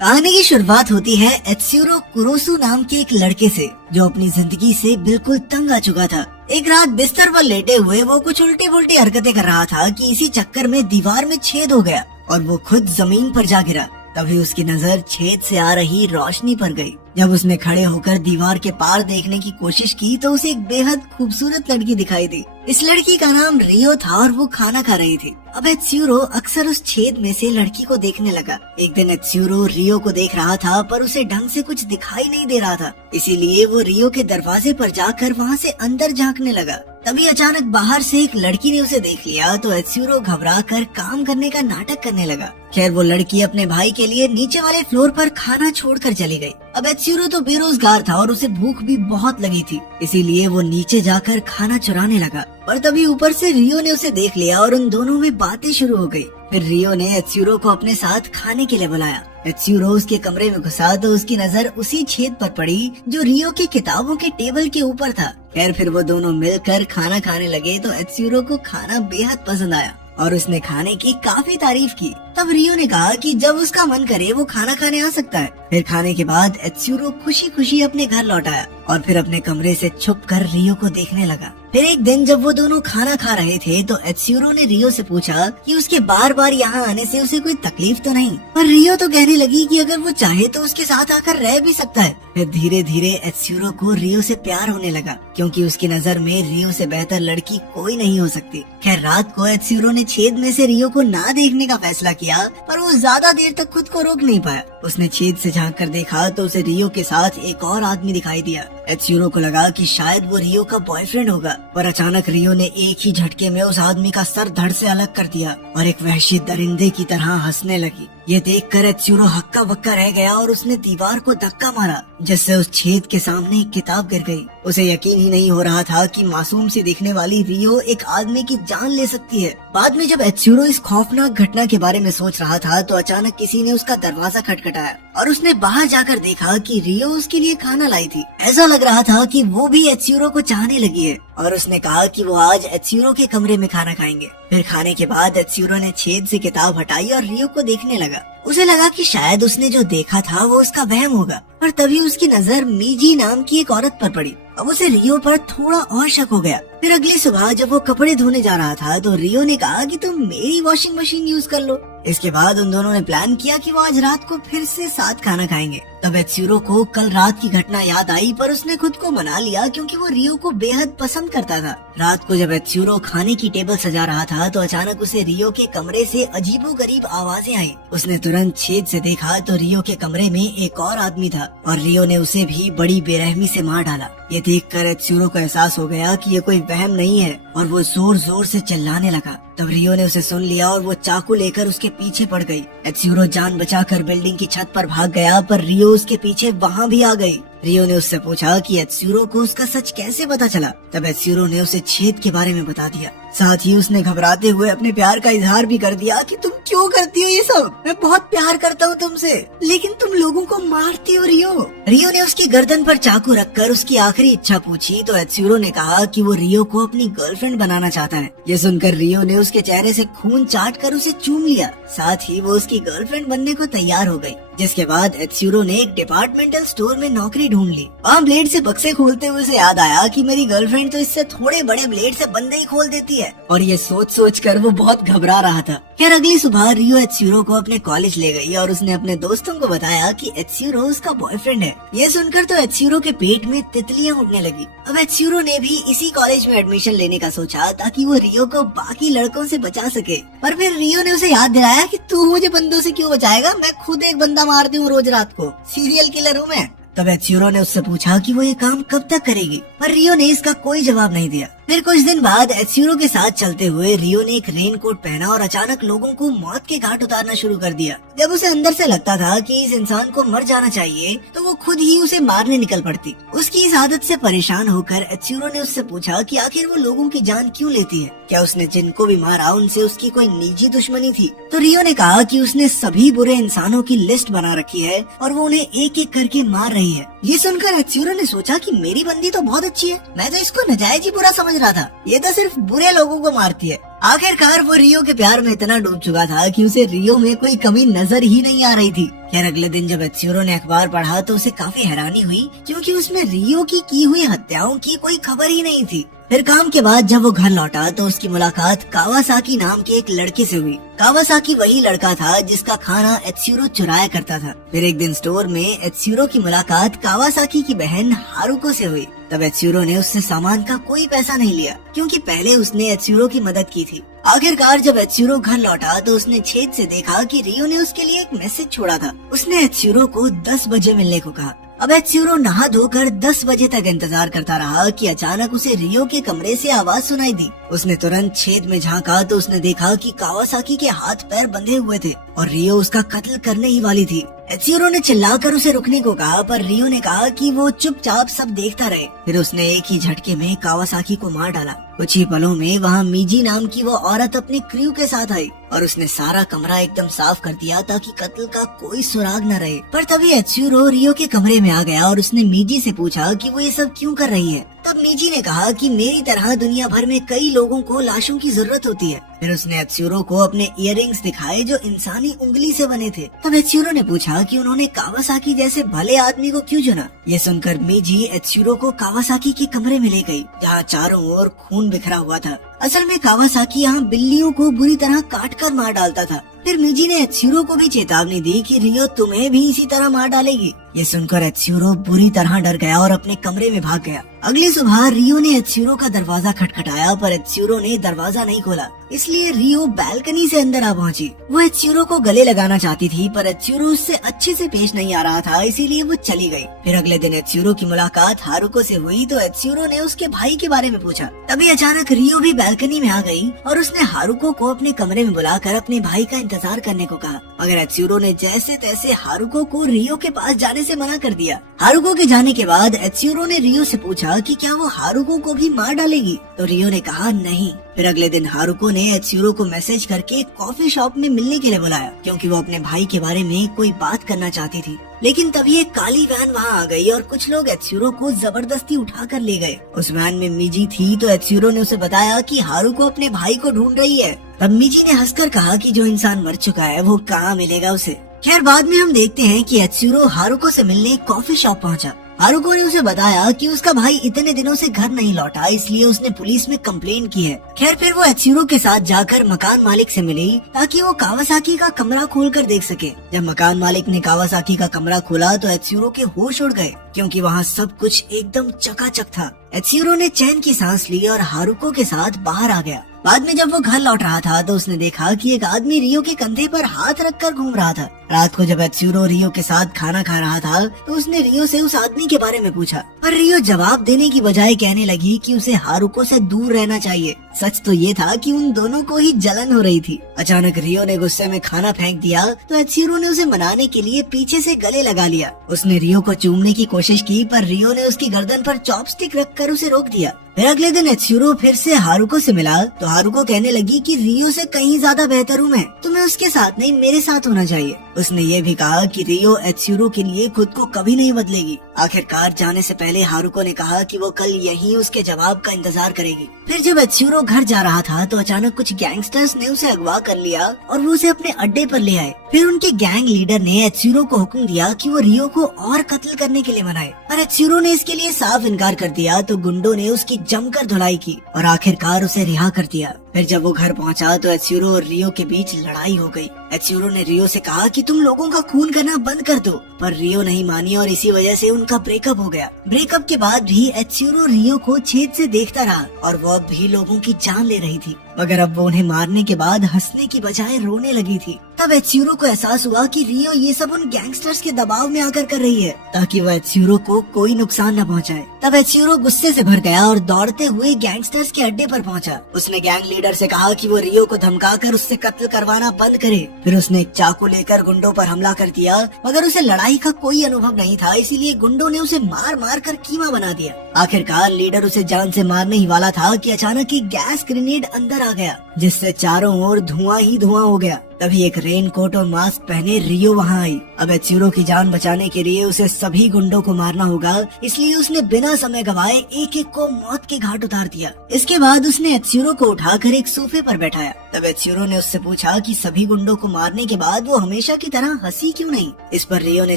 कहानी की शुरुआत होती है एत्सुरो कुरोसु नाम के एक लड़के से, जो अपनी जिंदगी से बिल्कुल तंग आ चुका था। एक रात बिस्तर पर लेटे हुए वो कुछ उल्टी पुल्टी हरकतें कर रहा था कि इसी चक्कर में दीवार में छेद हो गया और वो खुद जमीन पर जा गिरा। तभी उसकी नजर छेद से आ रही रोशनी पर गई। जब उसने खड़े होकर दीवार के पार देखने की कोशिश की तो उसे एक बेहद खूबसूरत लड़की दिखाई दी। इस लड़की का नाम रियो था और वो खाना खा रही थी। अब एत्सुरो अक्सर उस छेद में से लड़की को देखने लगा। एक दिन एत्सुरो रियो को देख रहा था पर उसे ढंग से कुछ दिखाई नहीं दे रहा था, इसीलिए वो रियो के दरवाजे पर जाकर वहाँ से अंदर झांकने लगा। तभी अचानक बाहर से एक लड़की ने उसे देख लिया तो एत्सुरो घबरा कर काम करने का नाटक करने लगा। खैर वो लड़की अपने भाई के लिए नीचे वाले फ्लोर पर खाना छोड़कर चली गई। अब एत्सुरो तो बेरोजगार था और उसे भूख भी बहुत लगी थी, इसीलिए वो नीचे जाकर खाना चुराने लगा। पर तभी ऊपर से रियो ने उसे देख लिया और उन दोनों में बातें शुरू हो गई। फिर रियो ने एत्सुरो को अपने साथ खाने के लिए बुलाया। एत्सुरो उसके कमरे में घुसा तो उसकी नजर उसी छेद पर पड़ी जो रियो की किताबों के टेबल के ऊपर था। खैर फिर वो दोनों मिलकर खाना खाने लगे तो एत्सुरो को खाना बेहद पसंद आया और उसने खाने की काफी तारीफ की। तब रियो ने कहा कि जब उसका मन करे वो खाना खाने आ सकता है। फिर खाने के बाद एत्सुरो खुशी खुशी अपने घर लौट आया और फिर अपने कमरे से छुपकर रियो को देखने लगा। फिर एक दिन जब वो दोनों खाना खा रहे थे तो एत्सुरो ने रियो से पूछा कि उसके बार बार यहाँ आने से उसे कोई तकलीफ तो नहीं। पर रियो तो कहने लगी कि अगर वो चाहे तो उसके साथ आकर रह भी सकता है। फिर धीरे धीरे एत्सुरो को रियो से प्यार होने लगा, क्योंकि उसकी नजर में रियो से बेहतर लड़की कोई नहीं हो सकती। खैर रात को एत्सुरो ने छेद में से रियो को ना देखने का फैसला किया, पर वो ज्यादा देर तक खुद को रोक नहीं पाया। उसने छेद से झांक कर देखा तो उसे रियो के साथ एक और आदमी दिखाई दिया। एत्सुरो को लगा कि शायद वो रियो का बॉयफ्रेंड होगा, पर अचानक रियो ने एक ही झटके में उस आदमी का सर धड़ से अलग कर दिया और एक वहशी दरिंदे की तरह हंसने लगी। ये देखकर एत्सुरो हक्का बक्का रह गया और उसने दीवार को धक्का मारा, जिससे उस छेद के सामने एक किताब गिर गई। उसे यकीन ही नहीं हो रहा था कि मासूम सी दिखने वाली रियो एक आदमी की जान ले सकती है। बाद में जब एत्सुरो इस खौफनाक घटना के बारे में सोच रहा था तो अचानक किसी ने उसका दरवाजा खटखटाया और उसने बाहर जाकर देखा कि रियो उसके लिए खाना लाई थी। ऐसा लग रहा था कि वो भी एत्सुरो को चाहने लगी है और उसने कहा कि वो आज एत्सुरो के कमरे में खाना खाएंगे। फिर खाने के बाद एत्सुरो ने छेद से किताब हटाई और रियो को देखने लगा। उसे लगा कि शायद उसने जो देखा था वो उसका वहम होगा, पर तभी उसकी नजर मीजी नाम की एक औरत पर पड़ी। अब उसे रियो पर थोड़ा और शक हो गया। फिर अगली सुबह जब वो कपड़े धोने जा रहा था तो रियो ने कहा कि तुम मेरी वॉशिंग मशीन यूज कर लो। इसके बाद उन दोनों ने प्लान किया कि वो आज रात को फिर से साथ खाना खाएंगे। तब एत्सुरो को कल रात की घटना याद आई, पर उसने खुद को मना लिया क्योंकि वो रियो को बेहद पसंद करता था। रात को जब एत्सुरो खाने की टेबल सजा रहा था तो अचानक उसे रियो के कमरे से अजीबोगरीब आवाजें आई। उसने तुरंत छेद से देखा तो रियो के कमरे में एक और आदमी था और रियो ने उसे भी बड़ी बेरहमी से मार डाला। ये देखकर एत्सुरो को एहसास हो गया कि ये कोई वहम नहीं है और वो जोर जोर से चिल्लाने लगा। तब रियो ने उसे सुन लिया और वो चाकू लेकर उसके पीछे पड़ गई। एत्सुरो जान बचाकर बिल्डिंग की छत पर भाग गया, पर रियो उसके पीछे वहाँ भी आ गई। रियो ने उससे पूछा कि एत्सुरो को उसका सच कैसे पता चला। तब एत्सुरो ने उसे छेद के बारे में बता दिया। साथ ही उसने घबराते हुए अपने प्यार का इजहार भी कर दिया कि तुम क्यों करती हो ये सब, मैं बहुत प्यार करता हूँ तुमसे, लेकिन तुम लोगों को मारती हो रियो। रियो ने उसकी गर्दन पर चाकू रखकर उसकी आखिरी इच्छा पूछी तो एत्सुरो ने कहा कि वो रियो को अपनी गर्लफ्रेंड बनाना चाहता है। ये सुनकर रियो ने उसके चेहरे से खून चाट कर उसे चूम लिया। साथ ही वो उसकी गर्लफ्रेंड बनने को तैयार हो गई। जिसके बाद एत्सुरो ने एक डिपार्टमेंटल स्टोर में नौकरी ढूंढ ली। वहाँ ब्लेड से बक्से खोलते हुए उसे याद आया कि मेरी गर्लफ्रेंड तो इससे थोड़े बड़े ब्लेड से बंदे ही खोल देती है, और ये सोच सोच कर वो बहुत घबरा रहा था। खैर अगली सुबह रियो एत्सुरो को अपने कॉलेज ले गई और उसने अपने दोस्तों को बताया कि एत्सुरो उसका बॉयफ्रेंड है। ये सुनकर तो एत्सुरो के पेट में तितलियां उड़ने लगी। अब एत्सुरो ने भी इसी कॉलेज में एडमिशन लेने का सोचा ताकि वो रियो को बाकी लड़कों से बचा सके। पर फिर रियो ने उसे याद दिलाया कि तू मुझे बंदों से क्यों बचाएगा, मैं खुद एक बंदा मारती हूँ रोज रात को, सीरियल किलर हूँ मैं। तब एत्सुरो ने उससे पूछा कि वो ये काम कब तक करेगी, पर रियो ने इसका कोई जवाब नहीं दिया। फिर कुछ दिन बाद एत्सुरो के साथ चलते हुए रियो ने एक रेनकोट पहना और अचानक लोगों को मौत के घाट उतारना शुरू कर दिया। जब उसे अंदर से लगता था कि इस इंसान को मर जाना चाहिए तो वो खुद ही उसे मारने निकल पड़ती। उसकी इस आदत से परेशान होकर एत्सुरो ने उससे पूछा कि आखिर वो लोगों की जान क्यों लेती है, क्या उसने जिनको भी मारा उनसे उसकी कोई निजी दुश्मनी थी। तो रियो ने कहा कि उसने सभी बुरे इंसानों की लिस्ट बना रखी है और वो उन्हें एक एक करके मार रही है। ये सुनकर एत्सुरो ने सोचा कि मेरी बंदी तो बहुत अच्छी है, मैं तो इसको नाजायज ही बुरा समझ रहा था, ये तो सिर्फ बुरे लोगों को मारती है। आखिरकार वो रियो के प्यार में इतना डूब चुका था कि उसे रियो में कोई कमी नजर ही नहीं आ रही थी। खैर अगले दिन जब एत्सुरो ने अखबार पढ़ा तो उसे काफी हैरानी हुई, क्योंकि उसमें रियो की हुई हत्याओं की कोई खबर ही नहीं थी। फिर काम के बाद जब वो घर लौटा तो उसकी मुलाकात कावासाकी नाम के एक लड़के से हुई। कावासाकी वही लड़का था जिसका खाना एत्सुरो चुराया करता था। फिर एक दिन स्टोर में एत्सुरो की मुलाकात कावासाकी की बहन हारुको से हुई। तब एत्सुरो ने उससे सामान का कोई पैसा नहीं लिया, क्योंकि पहले उसने एत्सुरो की मदद की थी। आखिरकार जब एत्सुरो घर लौटा तो उसने छेद से देखा कि रियो ने उसके लिए एक मैसेज छोड़ा था। उसने एत्सुरो को 10 बजे मिलने को कहा। अब एत्सुरो नहा धोकर 10 बजे तक इंतजार करता रहा कि अचानक उसे रियो के कमरे से आवाज सुनाई दी। उसने तुरंत छेद में झांका तो उसने देखा कि कावासाकी के हाथ पैर बंधे हुए थे और रियो उसका कत्ल करने ही वाली थी। एत्सुरो ने चिल्लाकर उसे रुकने को कहा, पर रियो ने कहा कि वो चुपचाप सब देखता रहे। फिर उसने एक ही झटके में कावासाकी को मार डाला। कुछ ही पलों में वहाँ मीजी नाम की वो औरत अपने क्रू के साथ आई और उसने सारा कमरा एकदम साफ कर दिया ताकि कत्ल का कोई सुराग न रहे। पर तभी एत्सुरो रियो के कमरे में आ गया और उसने मीजी से पूछा कि वो ये सब क्यों कर रही है। तब मीजी ने कहा कि मेरी तरह दुनिया भर में कई लोगों को लाशों की जरूरत होती है। फिर उसने एत्सुरो को अपने इयररिंग्स दिखाए जो इंसानी उंगली से बने थे। तब एत्सुरो ने पूछा कि उन्होंने कावासाकी जैसे भले आदमी को क्यों चुना। ये सुनकर मीजी एत्सुरो को कावासाकी के कमरे में ले गई, जहाँ चारों ओर खून बिखरा हुआ था। असल में कावासाकी यहाँ बिल्लियों को बुरी तरह काट कर मार डालता था। फिर मीजी ने एत्सुरो को भी चेतावनी दी कि रियो तुम्हें भी इसी तरह मार डालेगी। ये सुनकर एत्सुरो बुरी तरह डर गया और अपने कमरे में भाग गया। अगली सुबह रियो ने एत्सुरो का दरवाजा खटखटाया, पर एत्सुरो ने दरवाजा नहीं खोला, इसलिए रियो बालकनी से अंदर आ पहुंची। वो एत्सुरो को गले लगाना चाहती थी, पर एत्सुरो उससे अच्छे से पेश नहीं आ रहा था, इसीलिए वो चली गई। फिर अगले दिन एत्सुरो की मुलाकात हारुको से हुई तो एत्सुरो ने उसके भाई के बारे में पूछा। तभी अचानक रियो भी बालकनी में आ गई और उसने हारुको को अपने कमरे में बुलाकर अपने भाई का इंतजार करने को कहा, मगर एत्सुरो ने जैसे तैसे हारुको को रियो के पास जाने से मना कर दिया। हारुको के जाने के बाद एत्सुरो ने रियो से पूछा कि क्या वो हारुको को भी मार डालेगी, तो रियो ने कहा नहीं। फिर अगले दिन हारुको ने एत्सुरो को मैसेज करके कॉफी शॉप में मिलने के लिए बुलाया, क्योंकि वो अपने भाई के बारे में कोई बात करना चाहती थी। लेकिन तभी एक काली वैन वहाँ आ गई और कुछ लोग एत्सुरो को जबरदस्ती उठा कर ले गए। उस वैन में मीजी थी तो एत्सुरो ने उसे बताया कि हारुको अपने भाई को ढूंढ रही है। तब मीजी ने हंसकर कहा कि जो इंसान मर चुका है वो कहाँ मिलेगा उसे। खैर बाद में हम देखते हैं कि एत्सुरो हारुको से मिलने कॉफी शॉप पहुंचा। हारुको ने उसे बताया कि उसका भाई इतने दिनों से घर नहीं लौटा, इसलिए उसने पुलिस में कंप्लेन की है। खैर फिर वो एत्सुरो के साथ जाकर मकान मालिक से मिली ताकि वो कावासाकी का कमरा खोलकर देख सके। जब मकान मालिक ने कावासाकी का कमरा खोला तो एत्सुरो के होश उड़ गए, क्योंकि वहाँ सब कुछ एकदम चकाचक था। एत्सुरो ने चैन की सांस ली और हारुको के साथ बाहर आ गया। बाद में जब वो घर लौट रहा था तो उसने देखा कि एक आदमी रियो के कंधे पर हाथ रखकर घूम रहा था। रात को जब एत्सुरो रियो के साथ खाना खा रहा था तो उसने रियो से उस आदमी के बारे में पूछा, पर रियो जवाब देने की बजाय कहने लगी कि उसे हारुको से दूर रहना चाहिए। सच तो ये था कि उन दोनों को ही जलन हो रही थी। अचानक रियो ने गुस्से में खाना फेंक दिया तो एत्सुरो ने उसे मनाने के लिए पीछे से गले लगा लिया। उसने रियो को चूमने की कोशिश की, पर रियो ने उसकी गर्दन पर चॉपस्टिक रखकर उसे रोक दिया। फिर अगले दिन एत्सुरो फिर से हारुको से मिला तो हारुको कहने लगी कि रियो से कहीं ज्यादा बेहतर हूँ मैं, तुम्हें उसके साथ नहीं मेरे साथ होना चाहिए। उसने ये भी कहा कि रियो एत्सुरो के लिए खुद को कभी नहीं बदलेगी। आखिरकार जाने से पहले हारुको ने कहा कि वो कल यहीं उसके जवाब का इंतजार करेगी। फिर जब एत्सुरो घर जा रहा था तो अचानक कुछ गैंगस्टर्स ने उसे अगवा कर लिया और वो उसे अपने अड्डे पर ले आए। फिर उनके गैंग लीडर ने एत्सुरो को हुक्म दिया कि वो रियो को और कत्ल करने के लिए मनाए, पर एत्सुरो ने इसके लिए साफ इनकार कर दिया तो गुंडों ने उसकी जमकर धुलाई की और आखिरकार उसे रिहा कर दिया। फिर जब वो घर पहुंचा तो एत्सुरो और रियो के बीच लड़ाई हो गई। एत्सुरो ने रियो से कहा कि तुम लोगों का खून करना बंद कर दो, पर रियो नहीं मानी और इसी वजह से उनका ब्रेकअप हो गया। ब्रेकअप के बाद भी एत्सुरो रियो को छेद से देखता रहा और वो अब भी लोगों की जान ले रही थी, मगर अब वो उन्हें मारने के बाद हंसने की बजाय रोने लगी थी। तब एत्सुरो को एहसास हुआ कि रियो ये सब उन गैंगस्टर्स के दबाव में आकर कर रही है ताकि वो एत्सुरो को कोई नुकसान न पहुंचाए। तब एत्सुरो गुस्से से भर गया और दौड़ते हुए गैंगस्टर्स के अड्डे पर पहुंचा। उसने गैंग लीडर से कहा कि वो रियो को धमकाकर उससे कत्ल करवाना बंद करे। फिर उसने एक चाकू लेकर गुंडों पर हमला कर दिया, मगर उसे लड़ाई का कोई अनुभव नहीं था, इसीलिए गुंडों ने उसे मार मार कर कीमा बना दिया। आखिरकार लीडर उसे जान से मारने ही वाला था कि अचानक एक गैस ग्रेनेड अंदर आ गया, जिससे चारों ओर धुआं ही धुआं हो गया। तभी एक रेन कोट और मास्क पहने रियो वहाँ आई। अब एत्सुरो की जान बचाने के लिए उसे सभी गुंडों को मारना होगा, इसलिए उसने बिना समय गवाए एक एक को मौत के घाट उतार दिया। इसके बाद उसने एत्सुरो को उठाकर एक सोफे पर बैठाया। तब एत्सुरो ने उससे पूछा कि सभी गुंडों को मारने के बाद वो हमेशा की तरह हंसी क्यों नहीं। इस पर रियो ने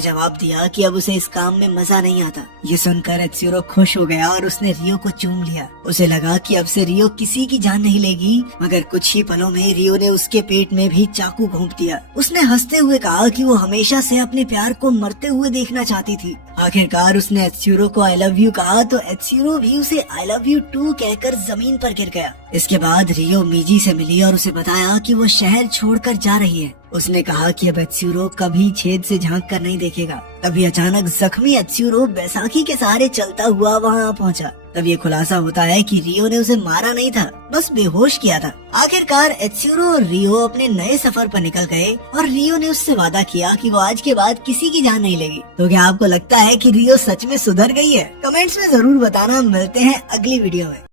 जवाब दिया कि अब उसे इस काम में मजा नहीं आता। ये सुनकर एत्सुरो खुश हो गया और उसने रियो को चूम लिया। उसे लगा कि अब से रियो किसी की जान नहीं लेगी, मगर कुछ ही पलों में रियो ने उसके पेट में भी चाकू घोंप दिया। उसने हंसते हुए कहा कि वो हमेशा से अपने प्यार को मरते हुए देखना चाहती थी। आखिरकार उसने एत्सुरो को आई लव यू कहा तो एत्सुरो भी उसे आई लव यू टू कहकर जमीन पर गिर गया। इसके बाद रियो मीजी से मिली और उसे बताया कि वो शहर छोड़कर जा रही है। उसने कहा कि अब एत्सुरो कभी छेद से झांक कर नहीं देखेगा। तभी अचानक जख्मी एत्सुरो बैसाखी के सहारे चलता हुआ वहाँ पहुँचा। तब ये खुलासा होता है कि रियो ने उसे मारा नहीं था, बस बेहोश किया था। आखिरकार एत्सुरो और रियो अपने नए सफर पर निकल गए और रियो ने उससे वादा किया कि वो आज के बाद किसी की जान नहीं लेगी। तो क्या आपको लगता है कि रियो सच में सुधर गई है? कमेंट्स में जरूर बताना। मिलते हैं अगली वीडियो में।